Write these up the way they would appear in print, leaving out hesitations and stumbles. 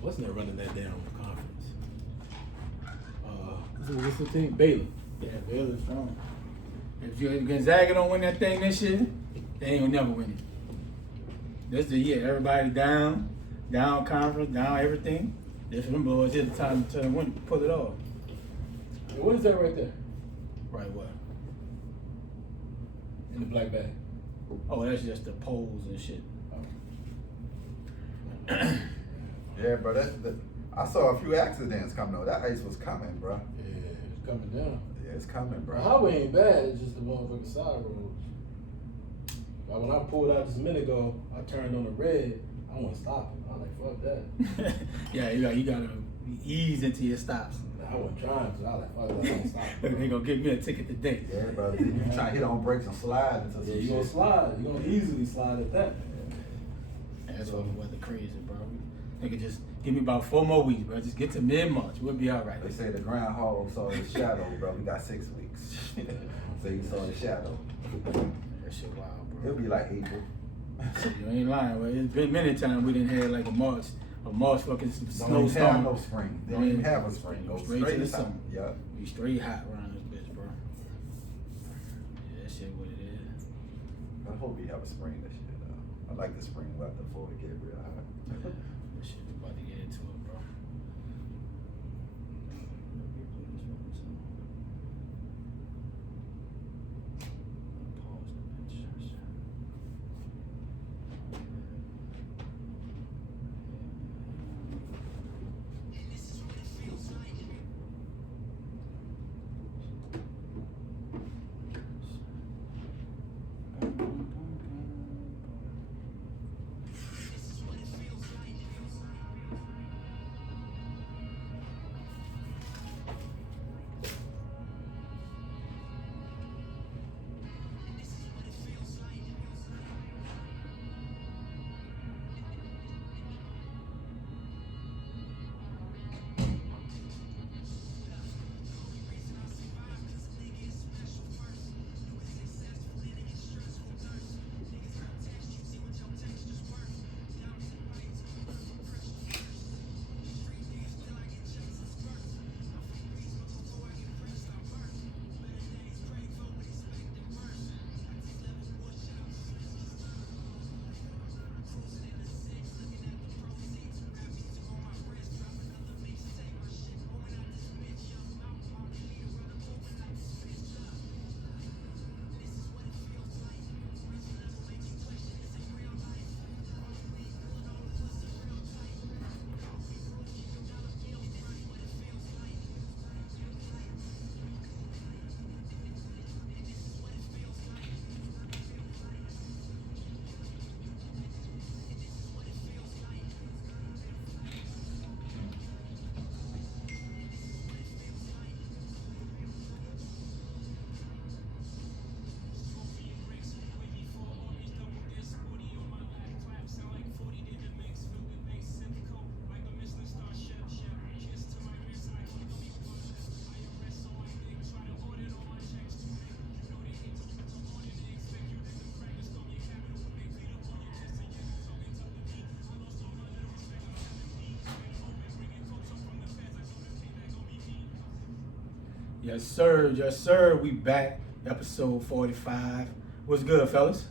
What's not running that damn conference? What's the team? Baylor. Yeah, Baylor's strong. If Gonzaga don't win that thing this year, they ain't gonna never win it. This is the year. Everybody down conference, down everything. This them boys is the time to win, pull it off. And what is that right there? Right what? In the black bag. Oh, that's just the poles and shit. Yeah, bro. I saw a few accidents coming though. That ice was coming, bro. Yeah, it's coming down. Yeah, it's coming, bro. The highway ain't bad, it's just the motherfucking side roads. Like when I pulled out just a minute ago, I turned on the red, I want to stop it. I was like, fuck that. Yeah, you gotta ease into your stops. I wasn't trying to, I was like, fuck that, I want to stop it. They gonna give me a ticket today. Yeah, bro. You try to hit on brakes and slide into some Yeah, shit. you gonna slide, you gonna easily slide at that. That's what the weather crazy, bro. Nigga, just give me about 4 more weeks, bro. Just get to mid-March. We'll be all right. They say the groundhog saw his shadow, bro. We got 6 weeks. So he saw the shadow. That shit wild, bro. It'll be like April. You ain't lying, bro. It's been many times we didn't have like a March fucking Don't even have snowstorm. no spring. They don't even have a spring. Go Straight to the summer. summer. Yup. Be straight hot around this bitch, bro. Yeah, that shit what it is. I hope we have a spring this year, though. I like the spring weather before it get real hot. That shit, we about to get into it, bro. Pause the bitch. Yes, sir. Yes, sir. We back. Episode 45. What's good, fellas?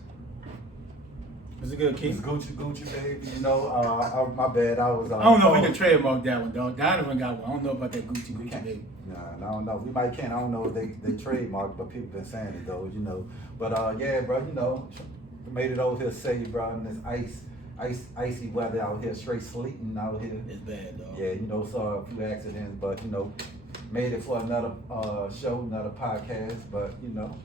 What's it good, It's Keith? Gucci, baby. You know, my bad. I was. I don't know if we can trademark that one, dog. Donovan got one. I don't know about that Gucci, baby. Nah, I don't know. We might can. I don't know if they trademark, but people been saying it though. You know. But yeah, bro. You know, made it over here safe, bro. In this icy weather out here, straight sleeting out here. It's bad, dog. Yeah, you know, saw a few accidents, but you know, made it for another show, another podcast. But you know,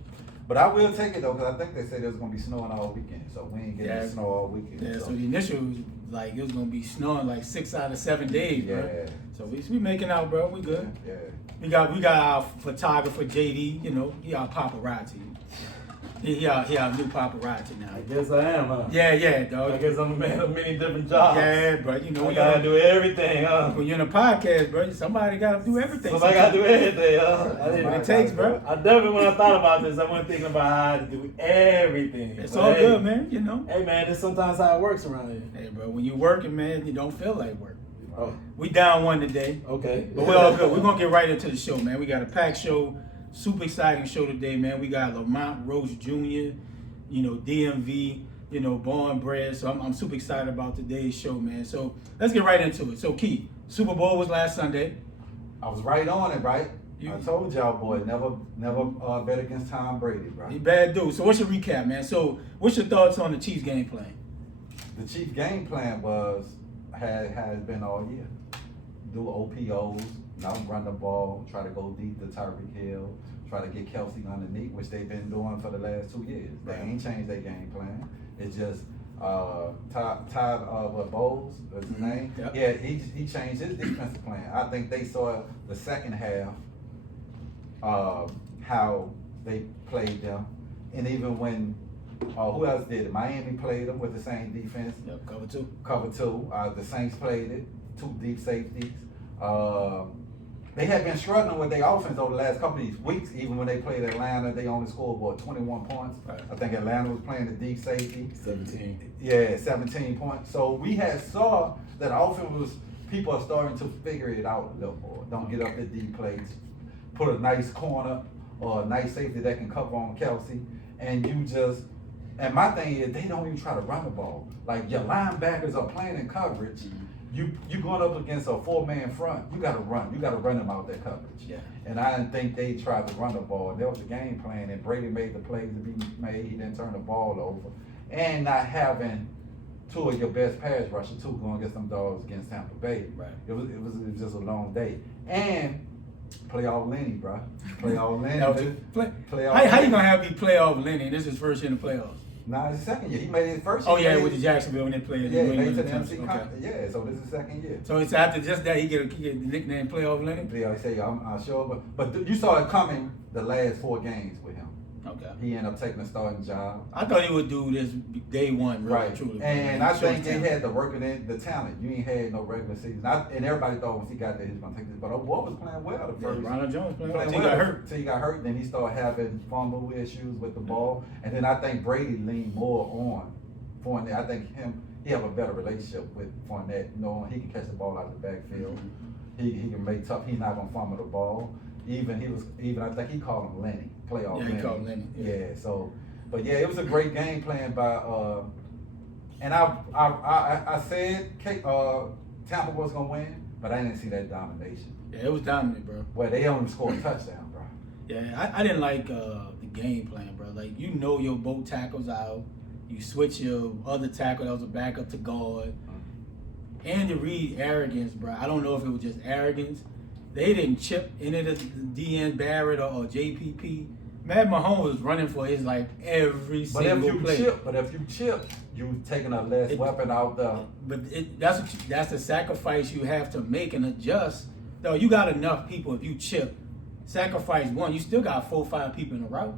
but I will take it though, because I think they said it was gonna be snowing all weekend, so we ain't getting snow all weekend. Yeah, so the initial was like it was gonna be snowing like 6 out of 7 days, bro. Yeah. So we making out, bro. We good. Yeah. We got our photographer JD. You know, he our paparazzi. He our new paparazzi now. I guess I am, huh? Yeah, dog. I guess I'm a man of many different jobs. Yeah, bro. You know, I gotta do everything, huh? when you're in a podcast, bro, somebody gotta do everything. Somebody gotta do everything, huh? That's what it takes, bro. I definitely, when I thought about this, I went thinking about how to do everything. It's But all hey, good, man. You know. Hey, man, this sometimes how it works around here. Hey, bro, when you're working, man, you don't feel like work. Oh, We down 1 today. okay. But we're all good. We're going to get right into the show, man. We got a packed show. Super exciting show today, man. We got Lamont Roach Jr., DMV, born and bred. So I'm super excited about today's show, man. So let's get right into it. So, Key, Super Bowl was last Sunday. I was right on it, right? I told y'all, boy, never bet against Tom Brady, bro. You bad dude. So what's your recap, man? So what's your thoughts on the Chiefs game plan? The Chiefs game plan has been all year. Do OPOs, run the ball, try to go deep to Tyreek Hill, try to get Kelsey underneath, which they've been doing for the last 2 years. They ain't changed their game plan. It's just Todd Bowles, what's his name? Yep. Yeah, he changed his defensive plan. I think they saw the second half how they played them, and even when who else did it? Miami played them with the same defense. Yep, cover two. Cover two. The Saints played it. 2 deep safeties. They had been struggling with their offense over the last couple of these weeks. Even when they played Atlanta, they only scored 21 points. Right. I think Atlanta was playing the deep safety. 17. Yeah, 17 points. So we had saw that offense was, people are starting to figure it out a little more. Don't get up the deep plays. Put a nice corner or a nice safety that can cover on Kelsey, and you just. And my thing is, they don't even try to run the ball. Like, your linebackers are playing in coverage. You going up against a 4-man front. You got to run. You got to run them out that coverage. Yeah. And I didn't think they tried to run the ball. There was a game plan, and Brady made the plays to be made. He didn't turn the ball over, and not having 2 of your best pass rushers too going against them dogs against Tampa Bay. Right. It was just a long day. And playoff Lenny, bro. Playoff Lenny. How you gonna have me playoff Lenny? This is his first year in the playoffs. Nah, it's his second year. He made his first year. Oh yeah, with the Jacksonville when they played. Yeah, he made it to the okay. NFC. Yeah, so this is his second year. So it's after just that he get the nickname playoff Lenny. Yeah, I say I'm sure, but you saw it coming the last 4 games with him. Okay. He ended up taking a starting job. I thought he would do this day one, really, Right. truly. And I think they had the working in the talent. You ain't had no regular season. And everybody thought once he got there he was gonna take this. But boy was playing well the first. Ronald Jones playing well till he got hurt. Till he got hurt, then he started having fumble issues with the ball. And then I think Brady leaned more on Fournette. I think he have a better relationship with Fournette, knowing he can catch the ball out of the backfield. He can make tough. He's not gonna fumble the ball. Even I think he called him Lenny. Playoff Lenny. He called him Lenny. Yeah. So, but yeah, it was a great game plan by. And I said Tampa was gonna win, but I didn't see that domination. Yeah, it was dominant, bro. Well, they only scored a touchdown, bro. Yeah, I didn't like the game plan, bro. Like, your both tackles out. You switch your other tackle that was a backup to guard. Andy Reid arrogance, bro. I don't know if it was just arrogance. They didn't chip any of the DN Barrett or JPP. Matt Mahomes was running for his every single play. But if you chip, you taking a less weapon out there. But that's the sacrifice you have to make and adjust. Though you got enough people. If you chip, sacrifice one, you still got 4 or 5 people in a route,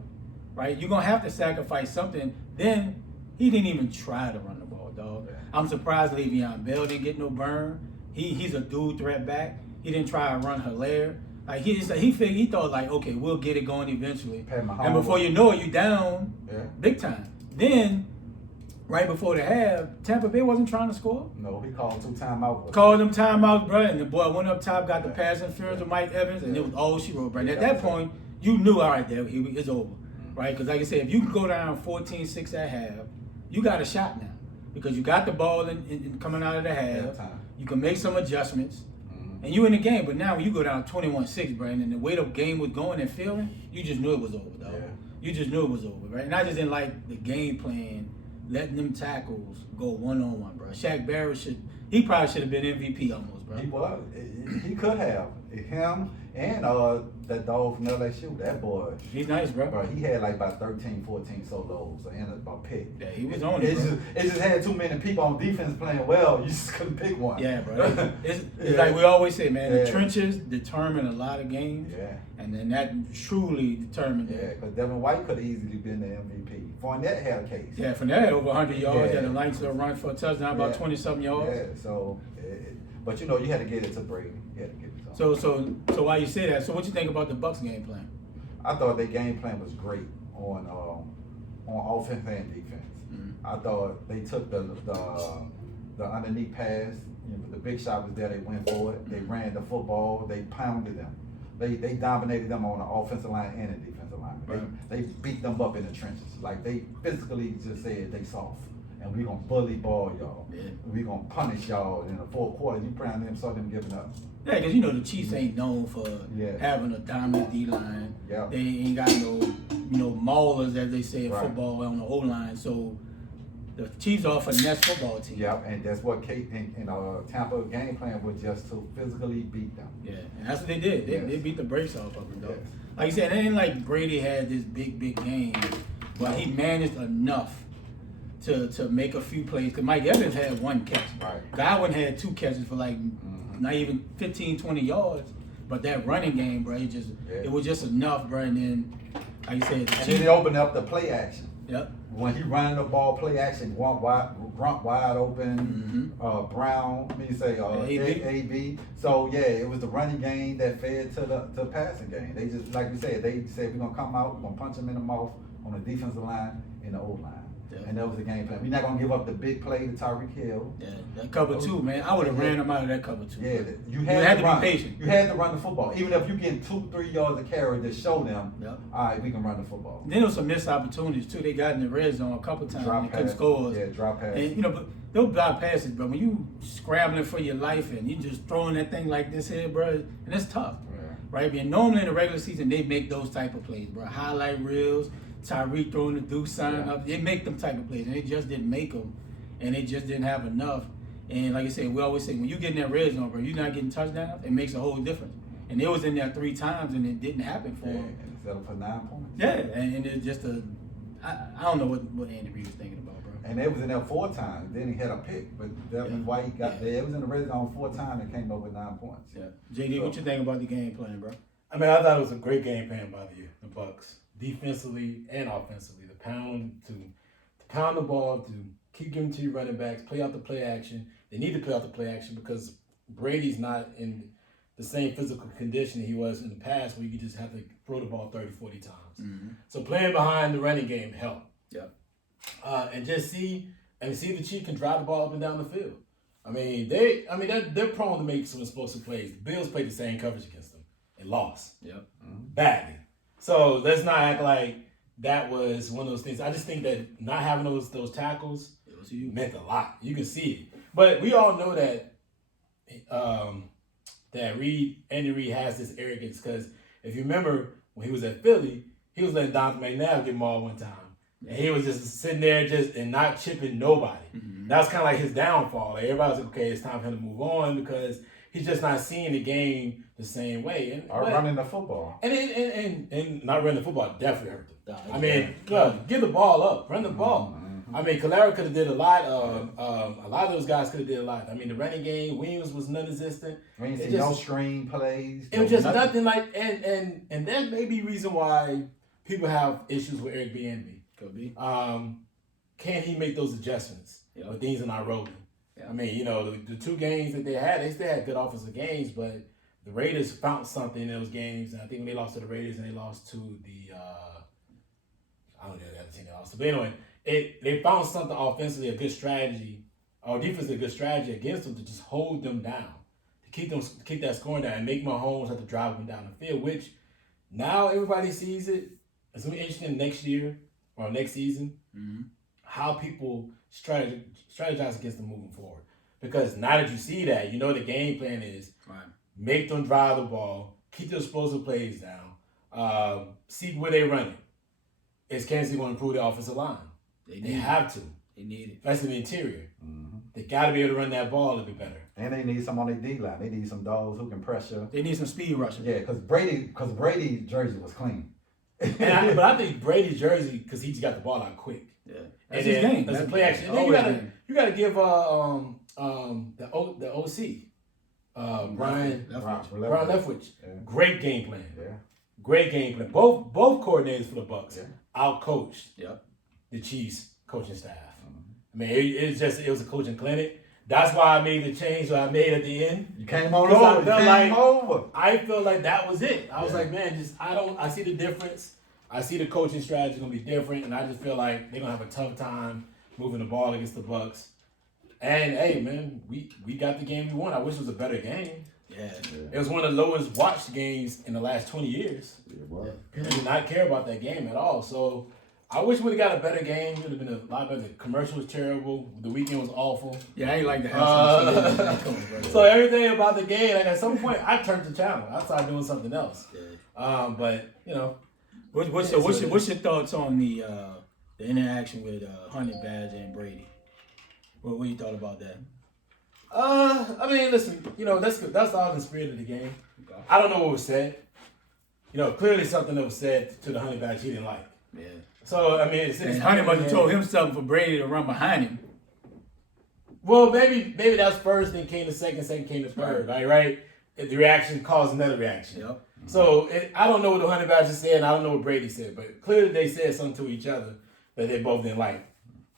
right? You're gonna have to sacrifice something. Then he didn't even try to run the ball, dog. I'm surprised Le'Veon Bell didn't get no burn. He's a dual threat back. He didn't try to run Hilaire. He thought okay, we'll get it going eventually. And before you know it, you down big time. Then, right before the half, Tampa Bay wasn't trying to score. No, he called 2 timeouts. Called them timeouts, bro, and the boy went up top, got the pass interference with Mike Evans, and it was all she wrote, bro. And at that point, you knew, all right, it's over, right? Because like I said, if you can go down 14-6 at half, you got a shot now. Because you got the ball in coming out of the half. You can make some adjustments. And you in the game, but now when you go down 21-6, Brandon, and the way the game was going and feeling, you just knew it was over, dog. Yeah. You just knew it was over, right? And I just didn't like the game plan, letting them tackles go one-on-one, bro. Shaq Barrett he probably should have been MVP almost, bro. He was. He could have. Him and that dog from LSU, that boy. He's nice, bro. Bro, he had about 13, 14 solos and a pick. Yeah, he was on it, bro. It just had too many people on defense playing well. You just couldn't pick one. Yeah, bro. It's like we always say, man, the trenches determine a lot of games. Yeah. And then that truly determined it. Yeah, because Devin White could have easily been the MVP. Fournette had a case. Yeah, Fournette had over 100 yards. Had a nice little run for a touchdown, about 20-something yards. Yeah, so, but you had to get it to Brady. You had to get it to him. So why you say that? So what you think about the Bucs game plan? I thought their game plan was great on offense and defense. Mm-hmm. I thought they took the underneath pass You know, the big shot was there. They went for it. They ran the football. They pounded them. They dominated them on the offensive line and the defensive line. Right. They beat them up in the trenches. Like they physically just said they soft. And we gonna bully ball y'all. Yeah. We gonna punish y'all in the fourth quarter. You praying them, saw them giving up. Yeah, because you know the Chiefs ain't known for Yeah. having a dominant D line. Yeah. They ain't got no maulers, as they say in Right. football, on the O line. So the Chiefs are a finesse football team. Yeah, and that's what Kate and Tampa game plan was, just to physically beat them. Yeah, and that's what they did. They Yes. beat the brakes off of them, though. Yes. Like you said, it ain't like Brady had this big game, but he managed enough to make a few plays. Because Mike Evans had one catch. Right. Godwin had 2 catches for like not even 15, 20 yards. But that running game, bro, it was just enough, bro. And then, like you said, And then they opened up the play action. Yep. When he ran the ball, play action, Grunt wide open, Brown, AB. So yeah, it was the running game that fed to the passing game. They just, like we said, we're gonna come out, we're gonna punch them in the mouth on the defensive line and the O line. Yeah. And that was the game plan. We're not gonna give up the big play to Tyreek Hill. Yeah, that cover 2, man. I would have ran them out of that cover 2. Yeah, you had had to run. be patient. You had to run the football. Even if you get 2-3 yards of carry, to show them, Yep. all right, we can run the football. Then there was some missed opportunities too. They got in the red zone a couple times and couldn't score. Yeah, drop pass. And but they'll drop passes, but when you scrambling for your life and you just throwing that thing like this here, bro, and it's tough, right? And normally in the regular season they make those type of plays, bro. Highlight reels, Tyreek throwing the deuce sign up. They make them type of plays, and they just didn't make them, and they just didn't have enough. And like I said, we always say when you get in that red zone, bro, you're not getting touchdowns. It makes a whole difference. And they was in there 3 times, and it didn't happen for them. And settled for 9 points. Yeah, and it's just I don't know what Andy Reid was thinking about, bro. And they was in there 4 times. Then he had a pick, but Devin White got there. It was in the red zone 4 times and came up with 9 points. Yeah. JD, what you think about the game plan, bro? I mean, I thought it was a great game plan by the Bucs, defensively and offensively. To pound the ball, to keep giving to your running backs, play out the play action. They need to play out the play action because Brady's not in the same physical condition he was in the past, where you could just have to throw the ball 30, 40 times. Mm-hmm. So playing behind the running game helped. Yep. And just see the Chiefs can drive the ball up and down the field. I mean, they're prone to make some explosive plays. The Bills played the same coverage against them and lost. Yep. Badly. So let's not act like that was one of those things. I just think that not having those tackles meant a lot. You can see it. But we all know that Andy Reid has this arrogance, because if you remember when he was at Philly, he was letting Donovan McNabb get mauled one time. And he was just sitting there and not chipping nobody. Mm-hmm. That was kind of like his downfall. Like everybody was like, okay, it's time for him to move on, because he's just not seeing the game the same way. Running the football. And not running the football definitely hurt them. I mean, give the ball up, run the ball. Mm-hmm. I mean, Calera could have did a lot. A lot of those guys could have did a lot. I mean, the running game, Williams was non-existent. We ain't seen no screen plays. It was just nothing like, and that may be reason why people have issues with Eric Bieniemy. Could be. Can he make those adjustments when things are not rolling? I mean, the 2 games that they still had good offensive games, but the Raiders found something in those games. And I think when they lost to the Raiders and they lost to the, I don't know the other team they lost to. But anyway, they found something offensively, a good strategy, or defensively a good strategy against them to just hold them down, to keep that scoring down, and make Mahomes have to drive them down the field, which now everybody sees it. It's going to be interesting next year or next season, how people strategize against them moving forward. Because now that you see that, the game plan is make them drive the ball, keep the explosive plays down, see where they're running. Is Kansas City going to improve their offensive line? They have to. They need it. That's in the interior. Mm-hmm. They got to be able to run that ball a little bit better. And they need some on their D line. They need some dogs who can pressure. They need some speed rushing. Yeah, because Brady's jersey was clean. But I think Brady's jersey, because he just got the ball out quick. Yeah, that's his game. That's a play action. And then you gotta give the OC Brian Leftwich. Yeah. Great game plan. Yeah. Great game plan. Both coordinators for the Bucs out-coached the Chiefs coaching staff. I mean, it was a coaching clinic. That's why I made the change that I made at the end. You came over. I felt like that was it. I was like, man, I see the difference. I see the coaching strategy is going to be different, and I just feel like they're going to have a tough time moving the ball against the Bucs. And hey, man, we got the game we won. I wish it was a better game. Yeah. It was one of the lowest watched games in the last 20 years. What? People did not care about that game at all. So I wish we'd have got a better game. It would have been a lot better. The commercial was terrible. The weekend was awful. Yeah, I ain't like the halftime show. So everything about the game, like at some point, I turned the channel. I started doing something else. But you know, What's your thoughts on the interaction with Honey Badger and Brady? What you thought about that? I mean, listen, you know, that's all in the spirit of the game. I don't know what was said. You know, clearly something that was said to the Honey Badger he didn't like. Yeah. So I mean, it's And Honey must have told him something for Brady to run behind him. Well, maybe that's first, then came the second came the third, right? The reaction caused another reaction. Yep. So I don't know what the Honey Badger said, and I don't know what Brady said, but clearly they said something to each other that they both didn't like,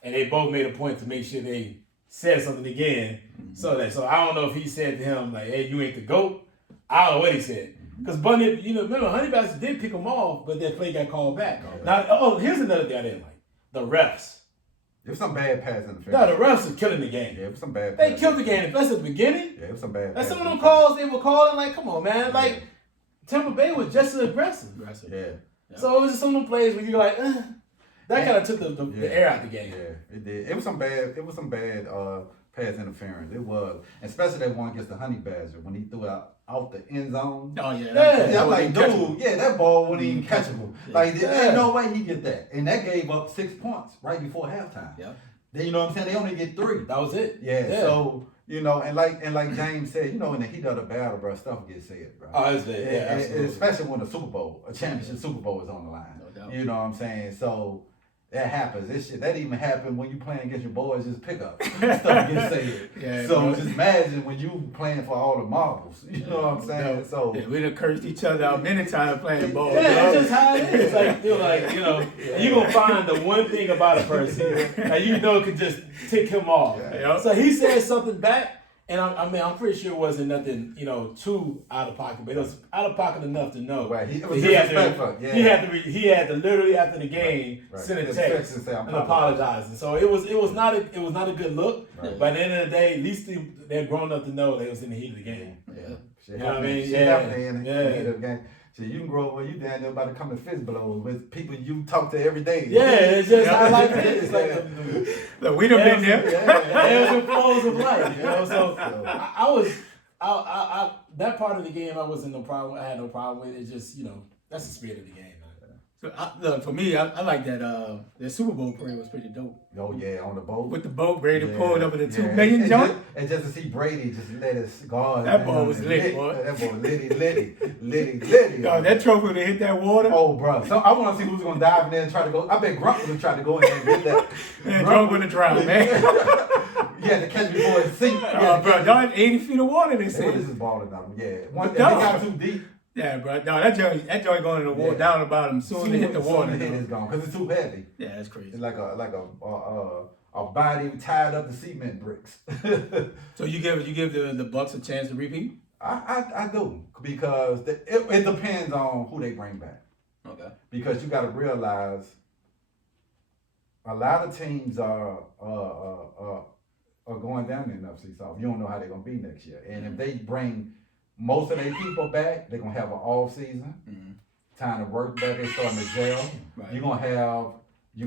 and they both made a point to make sure they said something again. So I don't know if he said to him like, "Hey, you ain't the GOAT." I don't know what he said. Because Bunny, you know, remember Honey Badger did pick him off, but that play got called back. Now, here's another thing I didn't like: the refs. There was some bad pass interference. No, the refs are killing the game. Yeah, it was some bad. They killed the game. That's at the beginning. Yeah, it was some bad. Like some of them calls they were calling, like, come on, man. Like Tampa Bay was just as aggressive. Yeah. So it was just some of them plays where you're like, that kind of took the air out the game. Yeah, it did. It was some bad pass interference. It was, especially that one against the Honey Badger when he threw it out the end zone. Oh yeah. Yeah, I'm like, dude, that ball wasn't even catchable. Like, there's no way he get that. And that gave up 6 points right before halftime. Yeah. Then you know what I'm saying? They only get 3. That was it. Yeah. So, you know, and like James said, you know, in the heat of the battle, bro, stuff gets said, bro. Oh, it's it. Yeah, and absolutely. especially when a championship Super Bowl is on the line. No doubt. You know what I'm saying? So that happens. This shit that even happened when you playing against your boys, just pick up. Stuff gets said. Yeah, so bro. just imagine when you playing for all the marbles. You know what I'm saying? So we done cursed each other out many times playing ball. Yeah, it's just how it is. Like, you know, you're going to find the one thing about a person that you know could just tick him off. Yeah. So he said something back, and I'm pretty sure it wasn't nothing, you know, too out of pocket, but it was out of pocket enough to know. Right. It that was he had disrespectful. to, Yeah. he had to literally after the game Right. send a Just text text and say, "I'm and apologizing. So it was not a good look. Right. But at the end of the day, at least they're grown up to know they was in the heat of the game. Yeah. Shit You know what I mean? Shit Yeah. happening in the heat of the game. So you can grow up where you down there about to come to fist blows with people you talk to every day. Yeah, it's just how life is. It's like Look, we done been there. Ebbs and flows of life, you know. So I that part of the game I wasn't no problem. I had no problem with it. It's just, you know, that's the spirit of the game, man. So look, for me, I like that the Super Bowl parade was pretty dope. Oh yeah, on the boat. With the boat, Brady Yeah, pulled up in the yeah. 2 million joint. And just to see Brady just let his guard. That ball was lit, boy. That ball litty. Dog, that trophy would have hit that water. Oh, bro. So I want to see who's going to dive in there and try to go. I bet Grunt would have tried to go in there and get that. Man, Grunt would have drowned, man. You had to catch before it sink. Bro, dog, 80 feet of water, they What said. is this ball enough? Yeah. If it dog. got too deep. Yeah, bro. No, that joint going in the water, down the bottom. Soon as it hit the water. The hit is gone because it's too heavy. Yeah, that's crazy. It's like a body tied up to cement bricks. So you give the Bucs a chance to repeat? I do because it depends on who they bring back. Okay. Because you got to realize a lot of teams are going down in the NFC South. You don't know how they're gonna be next year, and if they bring most of their people back, they're gonna have an off season, time to work back. They starting to gel. Right. You're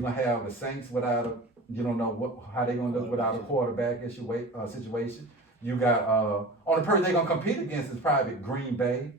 gonna have the Saints without you don't know how they're gonna look without a quarterback situation. You got on the person they're gonna compete against is probably Green Bay.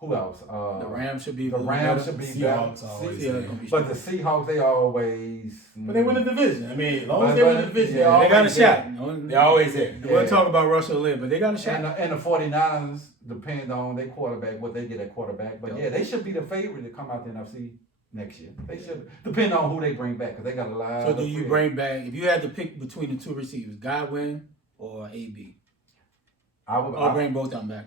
Who else? The Rams should be Seahawks better. always Seahawks But the Seahawks, they always. But they win the division. I mean, as long as they win the division, yeah, They got a shot. They're always there. We'll talk about Russell Lynn, but they got a shot. And the 49ers depend on their quarterback, what they get at quarterback. But yeah, they should be the favorite to come out the NFC next year. They should depend on who they bring back because they got a lot. So do you bring back, if you had to pick between the two receivers, Godwin or AB? I'll bring both of them back.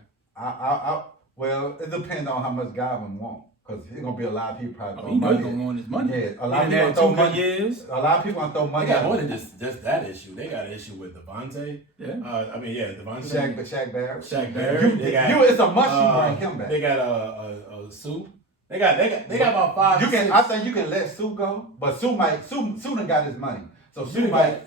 Well, it depends on how much Godwin want. Because there's going to be a lot of people probably throw He's money. going to want his money. Yeah, a lot of He people had throw 2 money. years. A lot of people going to throw They money. got more than just that issue. They got an issue with Devontae. Yeah. Devontae. Shaq Barrett. Shaq Barrett. It's a must you bring him back. They got a Sue. They got about 5. I think you can let Sue go, but Sue done got his money. So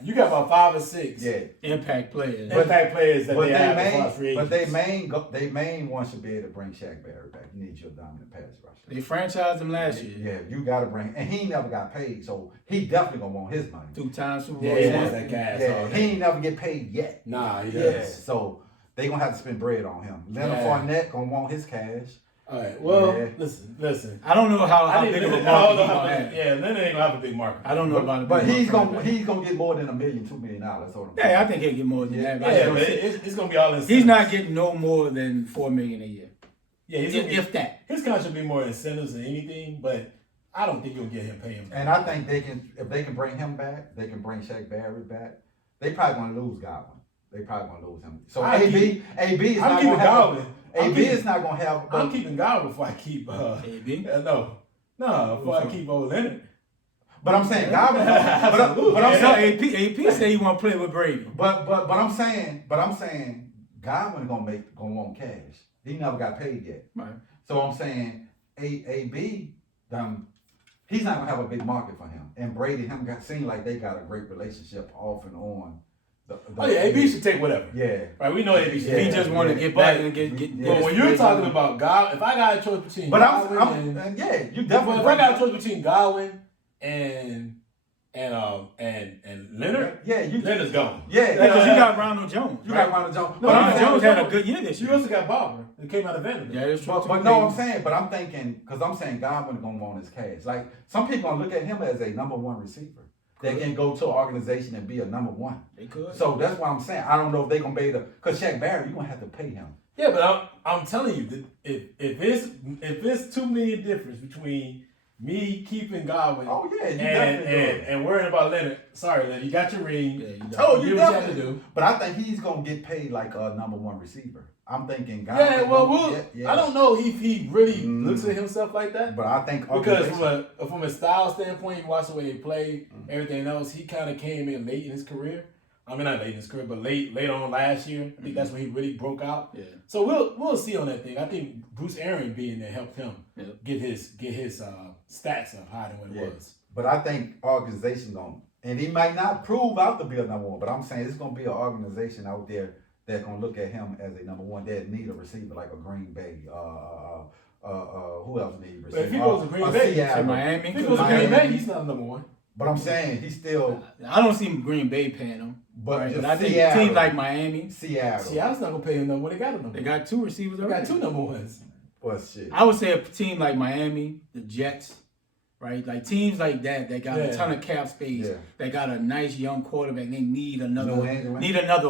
you got about 5 or 6 impact players. impact players that But they have as far as free but agents. they main one should be able to bring Shaq Barry back. You need your dominant pass rusher. They franchised him last year. Yeah, you got to bring, and he never got paid, so he definitely gonna want his money. 2-time Super Bowl Yeah, he wants champ. that cash. Yeah, he ain't never get paid yet. Nah, he Yeah, does. so they gonna have to spend bread on him. Leonard Fournette gonna want his cash. All right. Well, Yeah. listen. I don't know how I big think of a Leonard, market he's gonna have. yeah, Leonard ain't gonna have a big market. I don't know about it. But he's gonna get more than $1 million, $2 million. That's what I'm saying. Yeah, I think he'll get more than that. But Yeah, but it's gonna be all in. he's not getting no more than $4 million a year. Yeah, if that. His contract should be more incentives than anything, but I don't think you'll get him pay him. And I think if they can bring him back, they can bring Shaq Barry back. They probably gonna lose Godwin. They probably gonna lose him. So AB is not gonna have. AB is not gonna have. I'm keeping Godwin before I keep AB. No, before I keep old Leonard. But I'm saying Godwin. but I'm saying AP say he want to play with Brady. But I'm saying Godwin gonna want cash. He never got paid yet. Right. So I'm saying AB, he's not gonna have a big market for him. And Brady, seem like they got a great relationship off and on. AB should take whatever. Yeah. Right, we know AB should. He just want to get back and get. But when you're talking about Godwin, if I got a choice between Godwin you definitely. If I got a choice between Godwin and Leonard, Leonard's gone. Yeah, because you got Ronald Jones. You got Ronald Jones. No, but Ronald Jones had a good year this year. You also got Barber, that came out of Vanderbilt. Yeah, it's true. But no, I'm saying, I'm thinking, because I'm saying Godwin gonna want his cash. Like some people gonna look at him as a number one receiver. They can go to an organization and be a number one. They could. So that's what I'm saying. I don't know if they gonna be able to, because Shaq Barry, you're gonna have to pay him. Yeah, but I'm telling you that if it's $2 million difference between me keeping Godwin and worrying about Leonard. Sorry, Leonard, you got your ring. Yeah, you did what you had to do. But I think he's gonna get paid like a number one receiver. I'm thinking Godwin. Yeah, well, I don't know if he really looks at himself like that. But I think because from a style standpoint, you watch the way they play, everything else, he kind of came in late in his career. I mean, not late in his career, but late on last year. I think that's when he really broke out. Yeah. So we'll see on that thing. I think Bruce Arians being there helped him get his stats up higher than what it was. But I think organization and he might not prove out to be a number one, but I'm saying it's gonna be an organization out there that's gonna look at him as a number one that need a receiver like a Green Bay. Who else need a receiver? But if he goes to Green Bay, Miami. If he goes to Green Bay, he's not number one. But I'm saying he's still. I don't see Green Bay paying him. But I think teams like Miami, Seattle's not gonna pay him number one. They got a number. They got 2 receivers. They got 2 number ones. Well, shit. I would say a team like Miami, the Jets, right? Like teams like that got a ton of cap space. Yeah. They got a nice young quarterback. They need another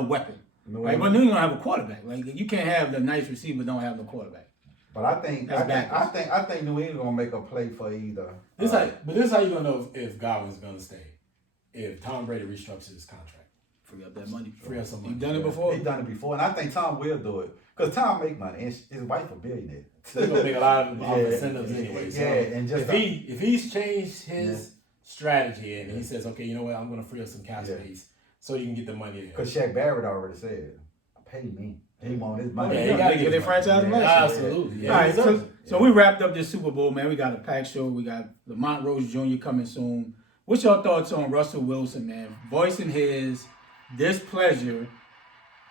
weapon. Right? But New England don't have a quarterback. Like you can't have the nice receiver don't have the quarterback. But I think New England gonna make a play for either. This is how you gonna know if Godwin's gonna stay. If Tom Brady restructures his contract. Free up that money. Free up some money. He's done it before. He's done it before, and I think Tom will do it because Tom make money, and his wife a billionaire. He's gonna make a lot of incentives anyway. So and just if he's changed his strategy and he says, okay, you know what, I'm gonna free up some cap space so you can get the money. Because Shaq Barrett already said, "Pay me." He want his money. He got to get their franchise money. Absolutely. Yeah. All right. So we wrapped up this Super Bowl, man. We got a packed show. We got Lamont Rose Jr. coming soon. What's your thoughts on Russell Wilson, man? Voicing his displeasure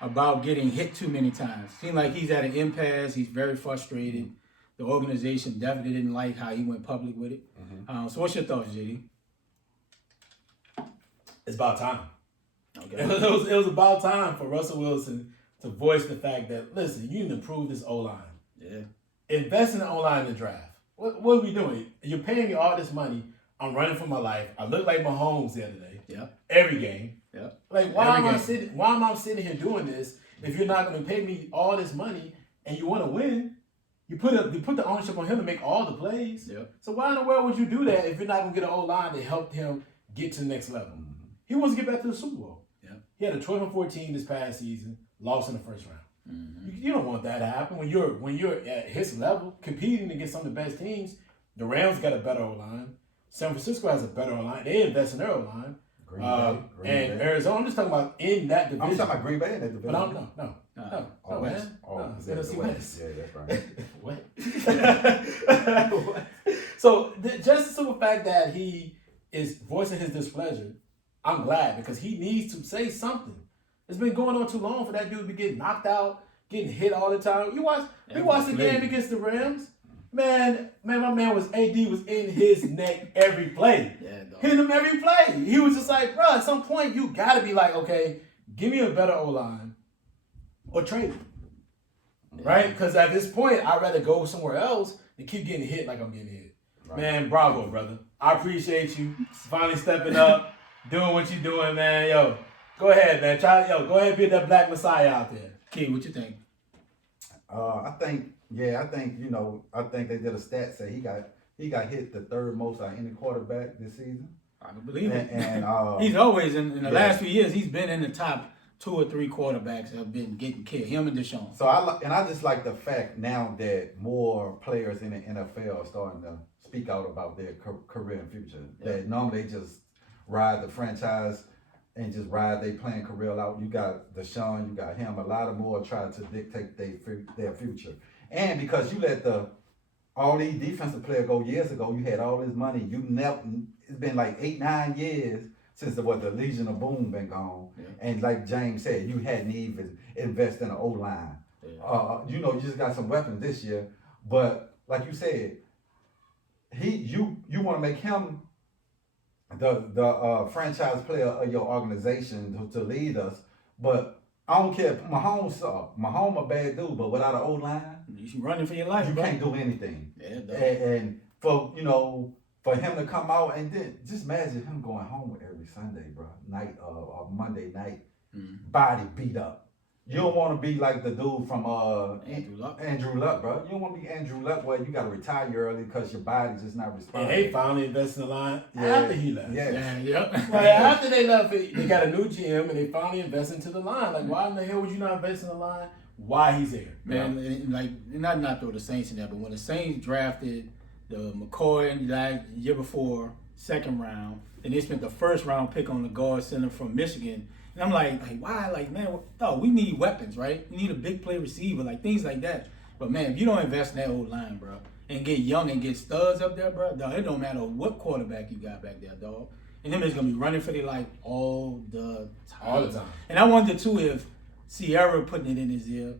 about getting hit too many times. Seems like he's at an impasse. He's very frustrated. The organization definitely didn't like how he went public with it. So what's your thoughts, JD? It's about time. Okay. It was about time for Russell Wilson to voice the fact that, listen, you need to improve this O-line. Yeah. Invest in the O-line in the draft. What are we doing? You're paying me all this money. I'm running for my life. I look like Mahomes the other day. Yeah. Every game. Yeah. Like, why am I sitting here doing this if you're not going to pay me all this money and you want to win? You put the ownership on him to make all the plays. Yeah. So why in the world would you do that if you're not going to get an O-line to help him get to the next level? He wants to get back to the Super Bowl. Yeah. He had a 12-14 this past season, lost in the first round. You don't want that to happen when you're at his level, competing against some of the best teams. The Rams got a better O-line. San Francisco has a better O-line. They invest in their O-line. Green Bay. Arizona. I'm just talking about in that division. I'm talking about Green Bay in that division. But no, man. NFC West. Yeah, that's right. What? So just the simple fact that he is voicing his displeasure I'm glad because he needs to say something. It's been going on too long for that dude to be getting knocked out, getting hit all the time. We watched the game against the Rams. Man, my man was AD was in his neck every play. Yeah, dog. Hitting him every play. He was just like, bro, at some point you gotta be like, okay, give me a better O-line or trade him. Right? Because at this point, I'd rather go somewhere else than keep getting hit like I'm getting hit. Right. Man, bravo, brother. I appreciate you finally stepping up, doing what you're doing, man. Yo, go ahead, man. Go ahead and be that black messiah out there. Key, what you think? I think they did a stat say he got hit the third most out of any quarterback this season. I can believe it. And he's always in the last few years. He's been in the top 2 or 3 quarterbacks that have been getting killed. Him and Deshaun. So I just like the fact now that more players in the NFL are starting to speak out about their career and future. Yeah. That normally they just ride the franchise and just ride their playing career out. You got Deshaun, you got him. A lot of more try to dictate their future. And because you let all these defensive players go years ago, you had all this money. It's been like 8-9 years since the Legion of Boom been gone. Yeah. And like James said, you hadn't even invested in an O-line. Yeah. You just got some weapons this year. But like you said, you want to make him the franchise player of your organization to lead us. But I don't care. Mahomes a bad dude, but without an O-line, you running for your life. You can't do anything. Yeah, and for him to come out and then just imagine him going home every Sunday, bro, night or Monday night, body beat up. You don't want to be like the dude from Andrew Luck, bro. You don't want to be Andrew Luck where you got to retire early because your body's just not responding. And they finally invested in the line after he left. Yep. Like after they left, they got a new GM and they finally invested into the line. Like, why in the hell would you not invest in the line? Why he's there? Man, like not throw the Saints in there, but when the Saints drafted the McCoy the year before, 2nd round, and they spent the 1st round pick on the guard center from Michigan. And I'm like, why? Like, man, we need weapons, right? We need a big play receiver, like things like that. But man, if you don't invest in that old line, bro, and get young and get studs up there, bro, dog, it don't matter what quarterback you got back there, dog. And them is gonna be running for their life all the time. And I wonder too if Sierra putting it in his ear,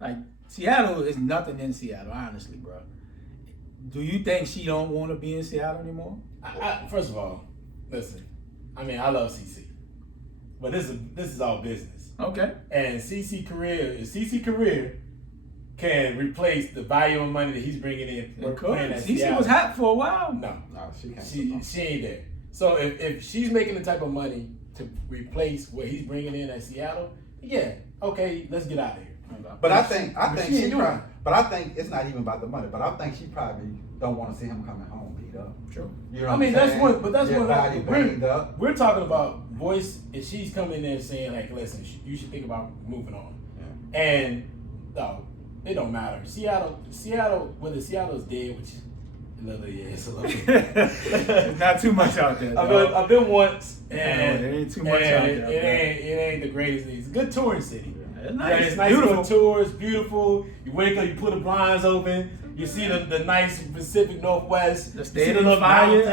like Seattle is nothing in Seattle, honestly, bro. Do you think she don't want to be in Seattle anymore? First of all, listen. I mean, I love CC, but this is all business. Okay. And CC career can replace the value of money that he's bringing in. CC was hot for a while. No, she can't. She ain't there. So if she's making the type of money to replace what he's bringing in at Seattle, yeah, okay, let's get out of here. But I think she probably, but I think it's not even about the money. But I think she probably don't want to see him coming home beat up. True. You know we're talking about voice, and she's coming in there saying like, listen, you should think about moving on. Yeah. And no, it don't matter. Seattle, whether Seattle's dead, which it's a little There's not too much out there. I've been once, and it ain't too much out there. It ain't the greatest. It's a good touring city. It's nice. It's nice beautiful tours, beautiful. You wake up, you put the blinds open, you see the nice Pacific Northwest. The state of the mountains,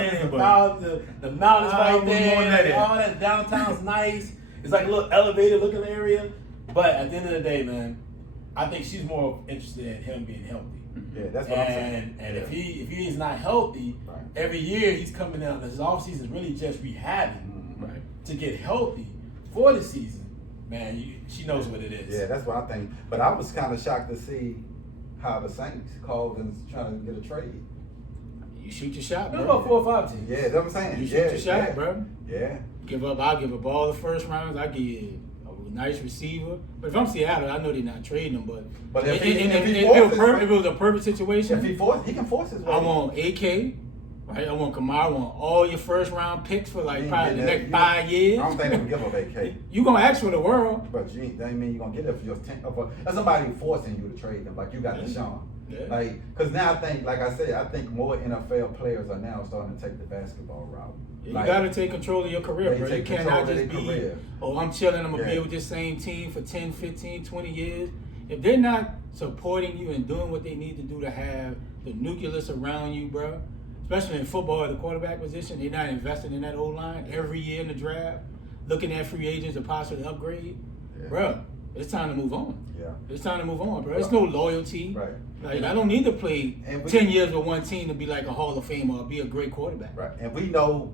the mountains right there. All that downtown's nice. It's like a little elevated looking area. But at the end of the day, man, I think she's more interested in him being healthy. Yeah, that's what I'm saying. And if he is not healthy, every year he's coming out. His offseason is really just rehabbing to get healthy for the season. Man, she knows what it is. Yeah, that's what I think. But I was kind of shocked to see how the Saints called and trying to get a trade. You shoot your shot, bro. There's about 4 or 5 teams. Yeah, that's what I'm saying. You shoot your shot, bro. Yeah. I'll give up all the 1st rounds. I give a nice receiver. But if I'm Seattle, I know they're not trading them. But if it was a perfect situation, if he can force his way. I want AK. Right, I want Kamara. I want all your 1st round picks for like probably the next 5 years. I don't think they would give up AK. You gonna ask for the world, but that mean you're gonna get it for your 10. That's somebody forcing you to trade them. Like you got Deshaun. Yeah. Like, because now I think, like I said, I think more NFL players are now starting to take the basketball route. You gotta take control of your career, bro. You cannot just be, I'm chilling. I'm gonna be with this same team for 10, 15, 20 years. If they're not supporting you and doing what they need to do to have the nucleus around you, bro. especially in football at the quarterback position, they're not investing in that O-line every year in the draft, looking at free agents to possibly upgrade. Yeah. Bro, it's time to move on. Yeah. It's time to move on, bro. It's no loyalty. Right. Like, I don't need to play 10 years with one team to be like a Hall of Famer or be a great quarterback. Right. And we know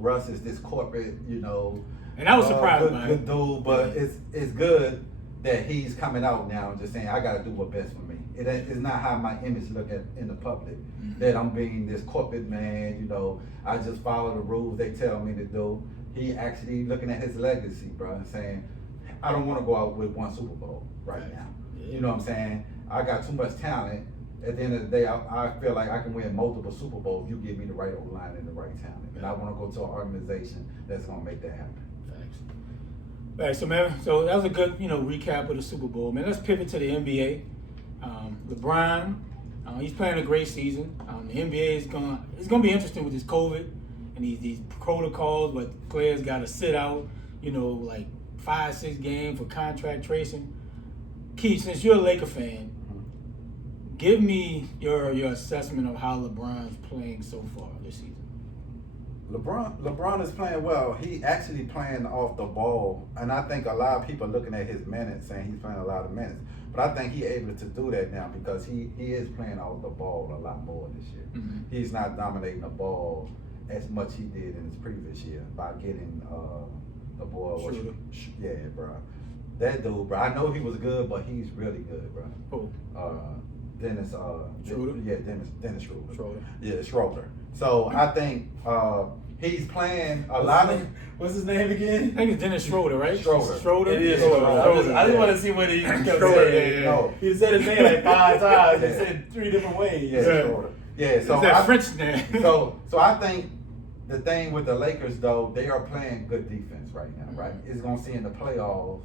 Russ is this corporate, you know. And I was surprised by good dude, but it's good that he's coming out now and just saying, I got to do what's best for me. It's not how my image look at in the public, that I'm being this corporate man, you know, I just follow the rules they tell me to do. He actually looking at his legacy, bro, and saying, I don't want to go out with one Super Bowl right now. Yeah. You know what I'm saying? I got too much talent. At the end of the day, I feel like I can win multiple Super Bowls if you give me the right O-line and the right talent. And I want to go to an organization that's going to make that happen. All right, so man, so that was a good, recap of the Super Bowl. Man, let's pivot to the NBA. LeBron, he's playing a great season. The NBA it's gonna be interesting with this COVID and these protocols, but players got to sit out, like 5-6 games for contract tracing. Keith, since you're a Laker fan, give me your assessment of how LeBron's playing so far this season. LeBron is playing well. He actually playing off the ball, and I think a lot of people are looking at his minutes saying he's playing a lot of minutes. But I think he's able to do that now because he is playing off the ball a lot more this year. Mm-hmm. He's not dominating the ball as much he did in his previous year by getting the ball. Yeah, bro. That dude, bro. I know he was good, but he's really good, bro. Who? Dennis Schroeder? Yeah, Dennis Schroeder. Schroeder. Yeah, Schroeder. So I think he's playing a lot of. What's his name again? I think it's Dennis Schroeder, right? Schroeder. It is Schroeder. I just want to see what he kept saying. No. He said his name like 5 times. He said 3 different ways. Yeah, Schroeder. Yeah, so it's that French name. So I think the thing with the Lakers though, they are playing good defense right now, right? It's gonna see in the playoffs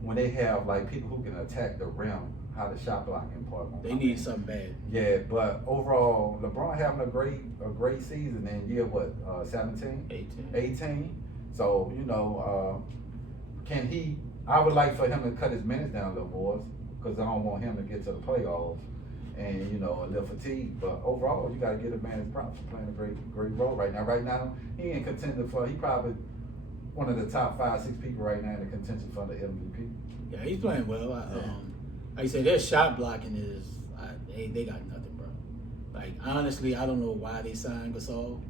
when they have like people who can attack the rim, how the shot blocking part. They need something bad. Yeah, but overall, LeBron having a great season in year 17? 18. So, can he, I would like for him to cut his minutes down a little more because I don't want him to get to the playoffs and, a little fatigued. But overall, you got to give a man his props for playing a great role right now. Right now, he ain't contender he probably one of the top 5-6 people right now in the contention for the MVP. Yeah, he's playing well. Like I said, their shot blocking is, they got nothing, bro. Like, honestly, I don't know why they signed Gasol.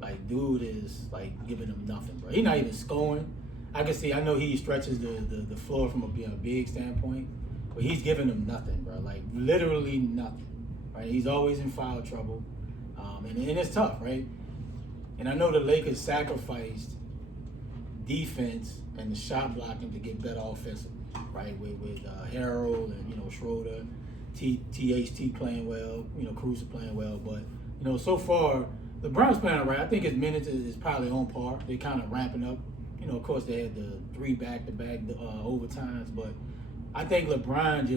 Like, dude is, like, giving them nothing, bro. He's not even scoring. I know he stretches the floor from a big standpoint, but he's giving them nothing, bro. Like, literally nothing, right? He's always in foul trouble, and it's tough, right? And I know the Lakers sacrificed defense and the shot blocking to get better offensively. Right, with Harold and Schroeder, THT playing well, Cruz is playing well, but so far LeBron's playing all right. I think his minutes is probably on par. They're kind of ramping up. Of course they had the 3 back-to-back overtimes, but I think LeBron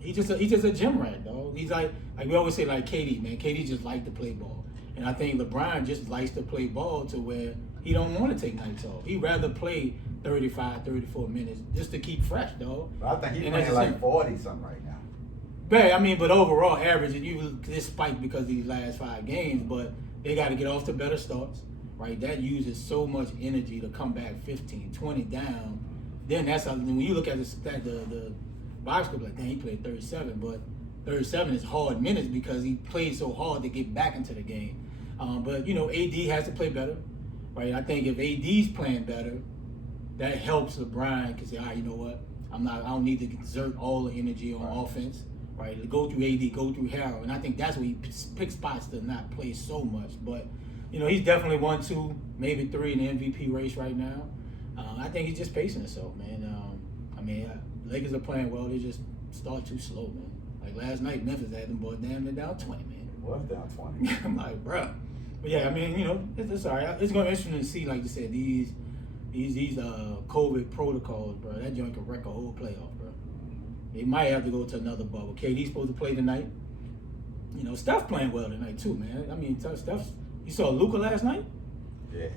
he's just a gym rat, dog. He's like we always say, like KD, man. KD just like to play ball, and I think LeBron just likes to play ball to where he don't want to take nights off. He'd rather play 35, 34 minutes just to keep fresh, dog. I think he's playing like 40-something right now. But overall average, this spiked because of these last 5 games, but they got to get off to better starts, right? That uses so much energy to come back 15, 20 down. Then that's how, when you look at the box score, like, dang, he played 37, but 37 is hard minutes because he played so hard to get back into the game. But AD has to play better, right? I think if AD's playing better, that helps LeBron because say, all right, you know what? I don't need to exert all the energy on offense, right? Go through AD, go through Harold, and I think that's where he picks spots to not play so much. But he's definitely 1, 2, maybe 3 in the MVP race right now. I think he's just pacing himself, man. Lakers are playing well. They just start too slow, man. Like last night, Memphis had them boys damn near down 20, man. It was down 20. I'm like, bro. But yeah, it's all right. It's going to be interesting to see, like you said, these COVID protocols, bro. That joint can wreck a whole playoff, bro. They might have to go to another bubble. KD's supposed to play tonight. Steph playing well tonight too, man. Steph. You saw Luka last night? Yeah.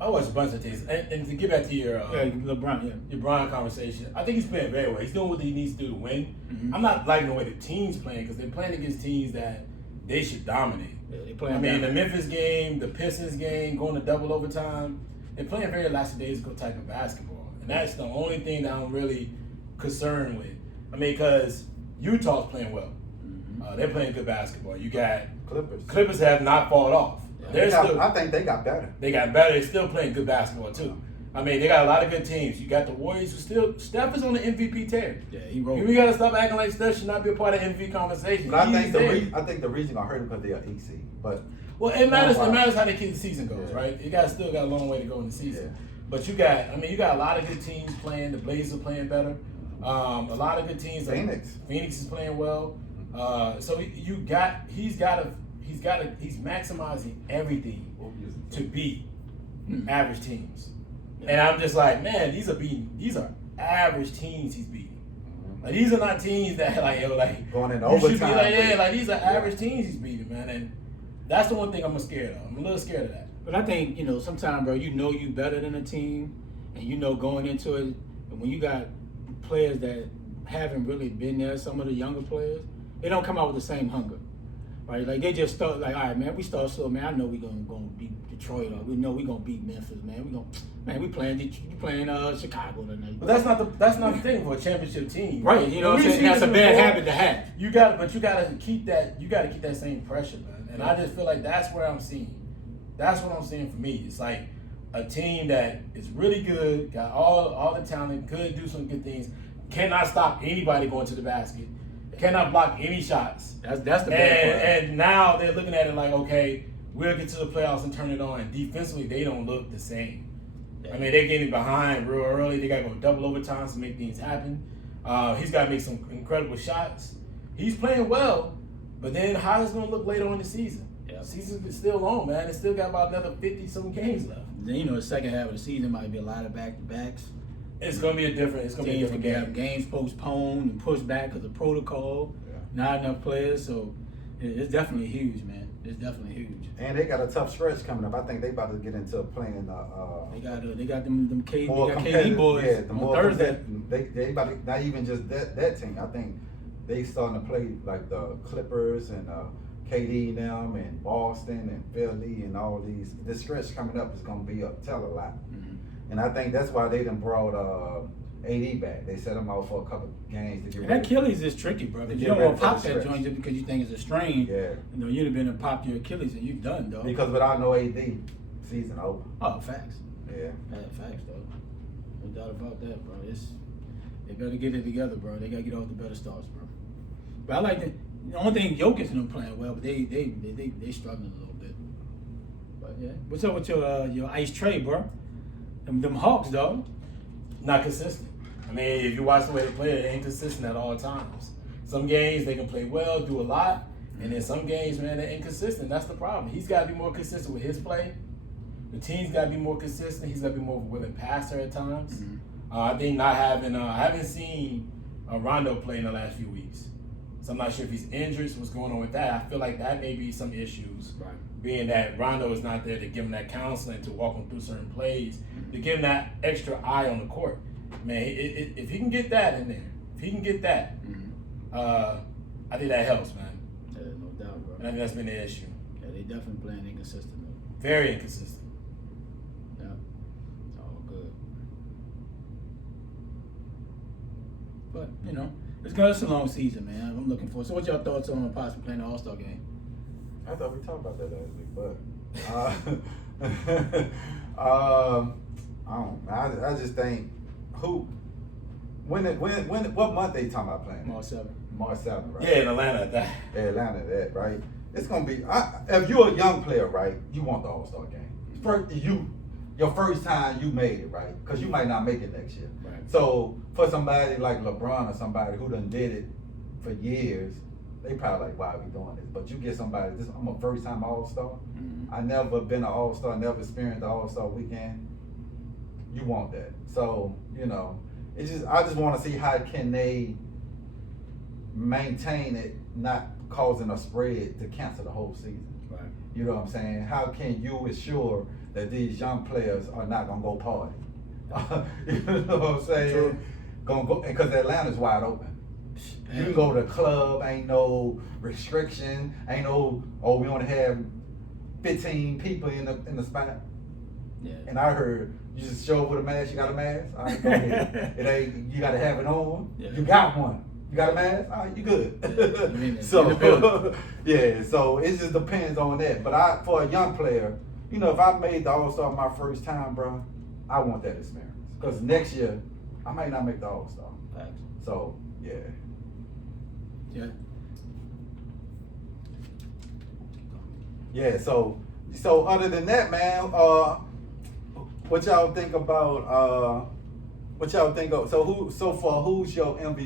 I watched a bunch of things. And to get back to your LeBron conversation, I think he's playing very well. He's doing what he needs to do to win. Mm-hmm. I'm not liking the way the team's playing because they're playing against teams that they should dominate. Yeah, they playing. I mean, the Memphis game, the Pistons game, going to double overtime, they're playing very lackadaisical type of basketball. And that's the only thing that I'm really concerned with. I mean, because Utah's playing well. They're playing good basketball. You got Clippers have not fallen off. Yeah, I think they got better. They got better. They're still playing good basketball, too. I mean, they got a lot of good teams. You got the Warriors who still – Steph is on the MVP tear. Yeah, he rolled. We got to stop acting like Steph should not be a part of the MVP conversation. But I think the reason I heard him because they are EC. But well, it matters how the season goes, right? You guys still got a long way to go in the season. Yeah. But you got a lot of good teams playing. The Blazers are playing better. A lot of good teams. Phoenix is playing well. So he's maximizing everything to beat average teams. And I'm just like, man, these are average teams he's beating. Like, these are not teams that going in overtime. These are average teams he's beating, man. And that's the one thing I'm scared of. I'm a little scared of that. But I think, sometimes, bro, you better than a team, and going into it, and when you got players that haven't really been there, some of the younger players, they don't come out with the same hunger, right? Like, they just start all right, man, we start slow, man. I know we're gonna beat Detroit, or we know we're gonna beat Memphis, man. We playing Chicago tonight. But that's not the thing for a championship team, right? You know what I'm saying? That's a bad habit to have. You gotta keep that same pressure, man. And I just feel like that's what I'm seeing for me. It's like a team that is really good, got all the talent, could do some good things, cannot stop anybody going to the basket, cannot block any shots. That's the bad part. And now they're looking at it like, okay, we'll get to the playoffs and turn it on. And defensively, they don't look the same. Yeah. I mean, they're getting behind real early. They got to go double overtime to make things happen. He's got to make some incredible shots. He's playing well, but then how is it going to look later on in the season? Yeah. The season is still long, man. It's still got about another 50-some games left. Then, the second half of the season might be a lot of back-to-backs. It's going to be a different game. Have games postponed and pushed back because of protocol. Yeah. Not enough players, so it's definitely huge, man. It's definitely huge. And they got a tough stretch coming up. I think they about to get into playing. They got them KD boys on Thursday. They about to, not even just that team. I think they starting to play like the Clippers and KD and them and Boston and Philly and all these. This stretch coming up is going to be a lot. And I think that's why they done brought AD back. They set him out for a couple games to get ready. That Achilles is tricky, bro. Because you don't want to pop that joint just because you think it's a strain. Yeah. You'd have been to pop your Achilles and you're done, dog. Because without no AD, season over. Oh, facts. Yeah. Facts, though. No doubt about that, bro. They better get it together, bro. They got to get off the better starts, bro. But I like the only thing Jokic and them playing well, but they struggling a little bit. But yeah. What's up with your ice tray, bro? Them Hawks, dog. Not consistent. I mean, if you watch the way they play, they ain't consistent at all times. Some games they can play well, do a lot, and then some games, man, they're inconsistent. That's the problem. He's got to be more consistent with his play. The team's got to be more consistent. He's got to be more of a willing passer at times. Mm-hmm. I think not having, I haven't seen Rondo play in the last few weeks. So I'm not sure if he's injured, so what's going on with that. I feel like that may be some issues. Right. Being that Rondo is not there to give him that counseling, to walk him through certain plays, to give him that extra eye on the court. Man, if he can get that in there, I think that helps, man. Yeah, no doubt, bro. And I think that's been the issue. Yeah, they definitely playing inconsistent, though. Very inconsistent. Yeah, it's all good. But, it's a long season, man. I'm looking forward. So what's your thoughts on possibly playing the All-Star game? I thought we talked about that last week, but I just think what month they talking about playing? March 7th. March 7th, right? Yeah, in Atlanta. Atlanta, right? It's gonna be. If you're a young player, right, you want the All-Star game. Your first time you made it, right? Because you might not make it next year. Right. So for somebody like LeBron or somebody who done did it for years, they probably like, why are we doing this? But you get somebody, I'm a first time All-Star. Mm-hmm. I never been an All-Star, never experienced the All-Star weekend. You want that. So, I just want to see how can they maintain it, not causing a spread to cancel the whole season. Right. You know what I'm saying? How can you ensure that these young players are not gonna go party? You know what I'm saying? True. Gonna go because Atlanta's wide open. You can go to the club, ain't no restriction, ain't no, oh, we only have 15 people in the spot. Yeah. And I heard you just show up with a mask, you got a mask? All right, go ahead. It ain't, you gotta have it on. Yeah. You got one. You got a mask? All right, you good. Yeah. So, yeah, so it just depends on that. But for a young player, you know, if I made the All-Star my first time, bro, I want that experience. Because next year, I might not make the All-Star. Facts. So, yeah. Yeah. Yeah, so other than that, man, what y'all think about, so who's your MVP?